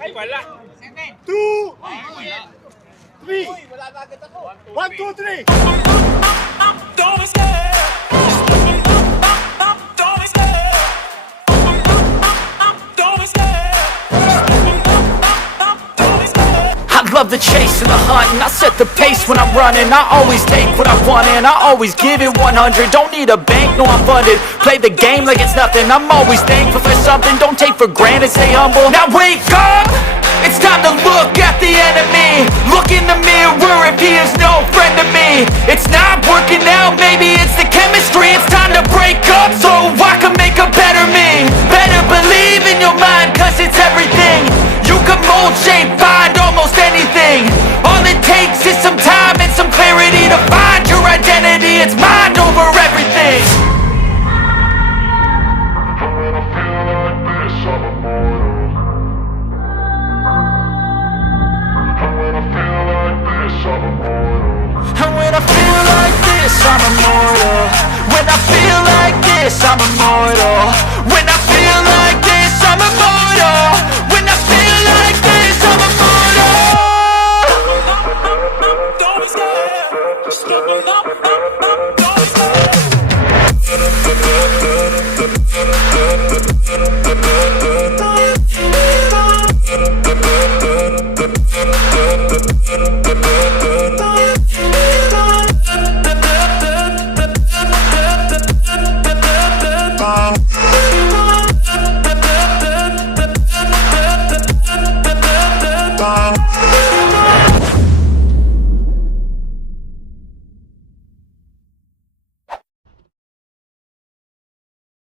2, 3. 1, 2, 3. Don't be scared. Don't be scared. Don't be scared. I love the chase and the hunt, and I set the pace when I'm running. I always take what I want and I always give it 100. Don't need a bank, no I'm funded. Play the game like it's nothing. I'm always thankful for something. Don't take for granted, stay humble. Now wake up! It's time to look at the enemy. Look in the mirror if he is no friend to me. It's not working out, maybe it's the chemistry. It's time to break up so I can make a better me. Better believe in your mind, cause it's everything. You can mold, shape, find almost anything. All it takes is some time and some clarity to find your identity. It's mind over everything. And when I feel like this, I'm immortal. When I feel like this, I'm immortal. When I feel like this, I'm immortal. When I feel like this, I'm immortal. Don't be scared. Just don't be scared.